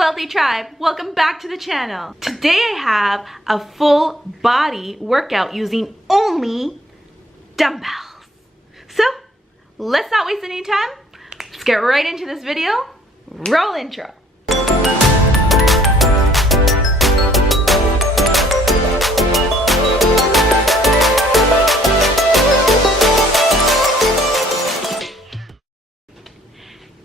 Wealthy Tribe, welcome back to the channel. Today I have a full body workout using only dumbbells. So let's not waste any time. Let's get right into this video. Roll intro.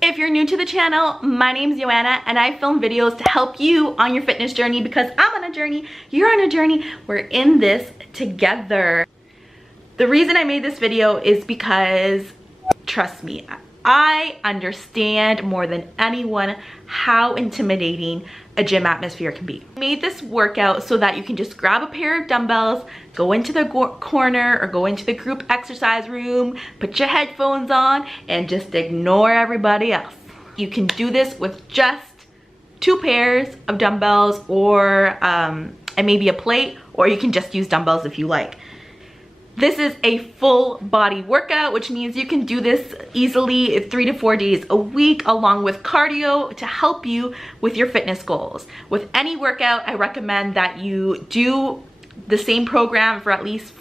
If you're new to the channel, my name's Joanna and I film videos to help you on your fitness journey because I'm on a journey, you're on a journey, we're in this together. The reason I made this video is because, trust me, I understand more than anyone how intimidating a gym atmosphere can be. I made this workout so that you can just grab a pair of dumbbells, go into the corner or go into the group exercise room, put your headphones on and just ignore everybody else. You can do this with just 2 pairs of dumbbells or and maybe a plate, or you can just use dumbbells if you like. This is a full body workout, which means you can do this easily 3 to 4 days a week along with cardio to help you with your fitness goals. With any workout, I recommend that you do the same program for at least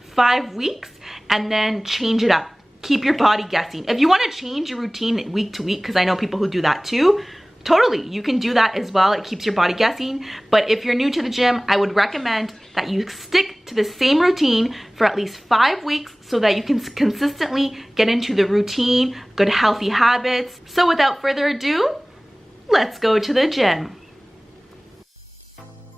5 weeks and then change it up. Keep your body guessing. If you want to change your routine week to week, because I know people who do that too, totally, you can do that as well. It keeps your body guessing. But if you're new to the gym, I would recommend that you stick to the same routine for at least 5 weeks so that you can consistently get into the routine, good healthy habits. So without further ado, let's go to the gym.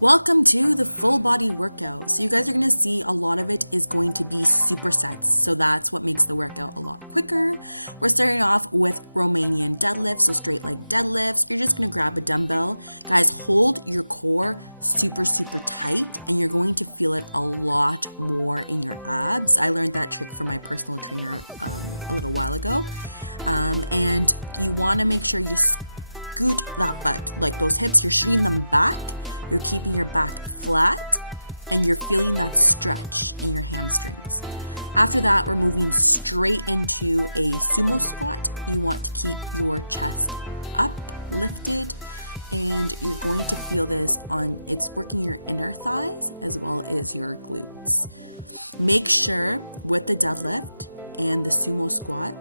Welcome to the full body workout. So you guys are going to see a lot of it is going to be supersets. So that's what makes the workout a lot quicker. We're starting off with Romanian deadlifts, so straight leg deadlifts. You're just going to grab a dumbbell. Guys, hold your core super tight and you're going to feel it a lot more in your abs. I learned that trick from my personal trainer a little while ago. And you want to make sure you scoot that butt, like those hips, you're shooting them back. You're keeping your back flat and you're feeling that stretch in your hamstrings. After that, we're moving straight into a sumo squat. You want to keep your chest up, lifted, and you're going to feel this it's working your inner thighs as well as your glutes. Make sure with the deadlift and the sumo squat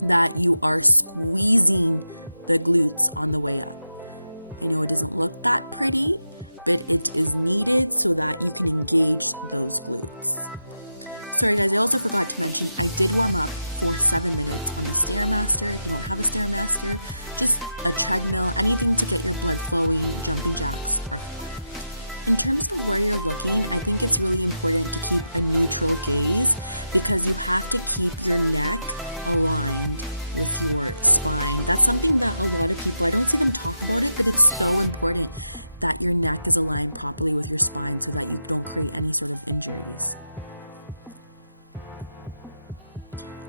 that you are squeezing the glutes on the way up. I know it doesn't look that pretty, but it is needed so that you can engage those glutes. Sorry guys, I also forgot to mention I did warm up for 7 minutes on the Stairmaster. If you don't have a Stairmaster, just a treadmill, anything to get your blood flowing, jumping jacks are fine. In terms of where you're looking, I think it's really important to keep a neutral gaze because you have to keep your neck aligned with your spine. That's something that a lot of people, I don't see them talk about it, but it's so important that your neck is aligned properly with your spine so that you don't create any sort of injuries.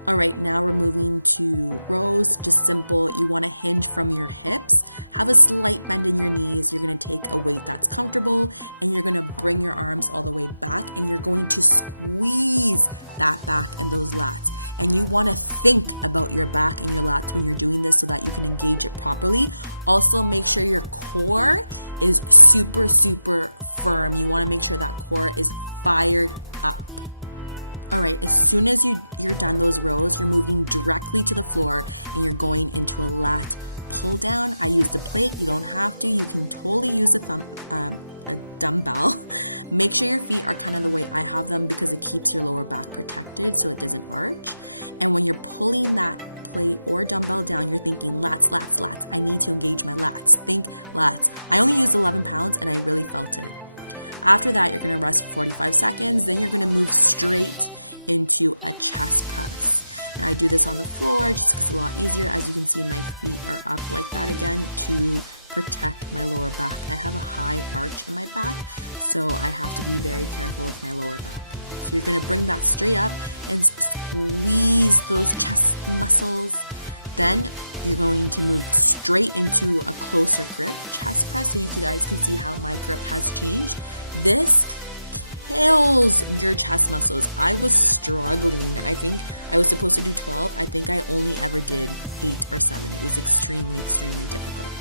All right, now we're moving to rows, just simple. You want to hinge from your hips, have a slight bend in your knees. You're going to take a weight that's comfortable and you're going to bring your arms all the way back and you're going to squeeze that back and those lats. And you want to think about your back and your lats when you're doing this so that you can engage it properly. Also, make sure your core is super firm. You want to make sure that core is fired up. All right, as soon as you're done those rows, you're moving directly to the floor and you're going into a lat pull down. I used a plate. You don't have to. You can totally use a dumbbell. Make sure your feet are kind of the way I have them because it keeps your lower back protected so it doesn't arch. And when you're pulling that plate or dumbbell down, you're thinking lats. I need to engage my lats. Think lats. I only used 11 pounds and I really felt it. After that, you're going to rest for 45 seconds. Then you're going to move straight into a chest press. Now I do this on the floor just because it's a lot easier. As you can see, my feet are up like that again to protect my lower back. I have a high arch in my back, so I have to be very careful with my lower back. So you're going to bring that straight up and squeeze those chest muscles. Then you're going to move straight into a closer grip chest press so you guys can see how my grip has changed. This kills your chest muscles. I was struggling. I think I was supposed to do 12. I think I only ever did 8 or 7. It was extremely difficult.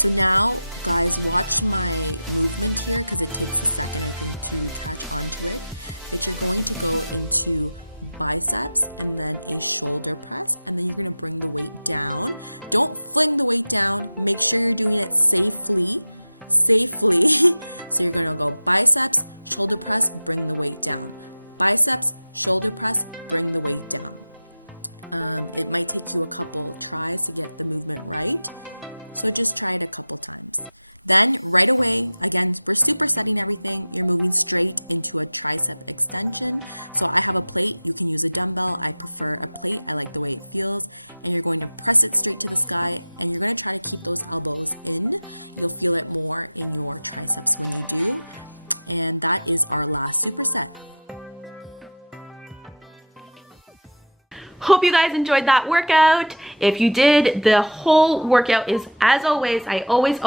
So now, guys, watch my movement here because it takes a second, I think, to catch onto it. But you're going to go into biceps and then a shoulder press, and then you're going to bring the weight down. Don't fling the weight down. Make sure you're doing it safely. So you're going to go biceps, shoulder press, bring the weight down. Biceps, shoulder press, bring the weight down. It might take you a couple tries to get the movement right. So just try it a couple times. Then right away, again, we're supersetting everything. You're moving straight into a tricep extension. So I have a plate. You can use a dumbbell. I prefer a plate. I like the way it feels. And you're going to press it straight to the sky, and you're going to try to keep those elbows in. You'll feel it more in your triceps when you do. And that is our last superset. Hope you guys enjoyed that workout. If you did, the whole workout is, as always, I always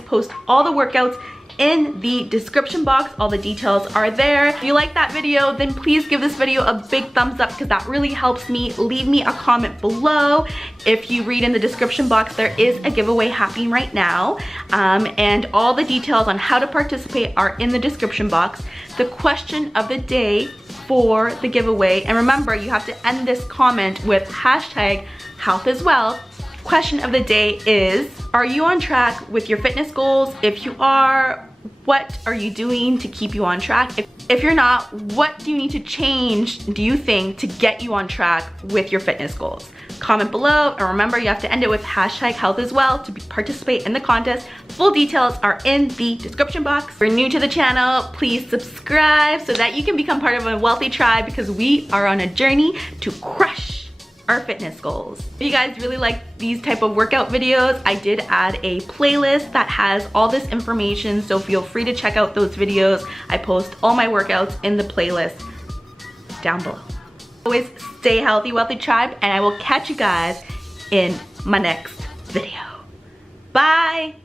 post all the workouts in the description box. All the details are there. If you like that video, then please give this video a big thumbs up because that really helps me. Leave me a comment below. If you read in the description box, there is a giveaway happening right now. And all the details on how to participate are in the description box. The question of the day for the giveaway, and remember, you have to end this comment with hashtag health is wealth. Question of the day is, are you on track with your fitness goals? If you are, what are you doing to keep you on track? If you're not, what do you need to change, do you think, to get you on track with your fitness goals? Comment below, and remember, you have to end it with hashtag health as well to participate in the contest. Full details are in the description box. If you're new to the channel, please subscribe so that you can become part of a wealthy tribe, because we are on a journey to crush our fitness goals. If you guys really like these type of workout videos, I did add a playlist that has all this information, so feel free to check out those videos. I post all my workouts in the playlist down below. Always stay healthy, wealthy tribe, and I will catch you guys in my next video. Bye.